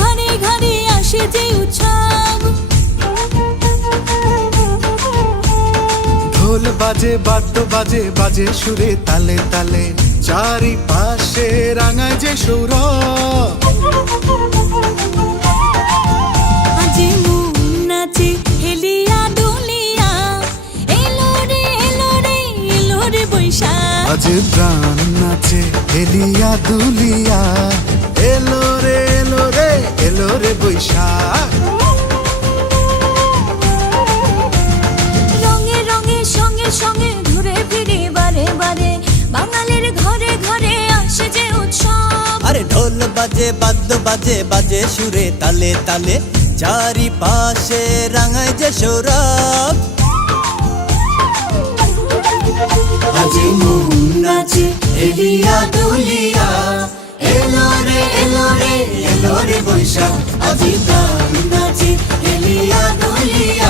ঘরে ঘরে আসে যে উৎসব। ঢোল বাজে বাদ্য বাজে বাজে সুরে তালে তালে, চারিপাশে রাঙায় যে সৌরভ। আজি মন নাচে হেলিয়া দুলিয়া, এলো রে এলো রে এলো রে বৈশাখ। আজ প্রাণ নাচে হেলিয়া দুলিয়া, এলো রে এলো রে এলো রে বৈশাখ। রঙে রঙে সঙ্গে সঙ্গে ঘুরে ফিরে বারে বারে, বাঙালির ঘরে ঘরে আসে যে উৎসব। আরে ঢোল বাজে বাদ্য বাজে বাজে সুরে তালে তালে, চারিপাশে রাঙায় যে সৌরভ। আজি মন নাচে হেলিয়া দুলিয়া, এলো রে এলো রে এলো রে বৈশাখ। আজি প্রাণ নাচে হেলিয়া দুলিয়া,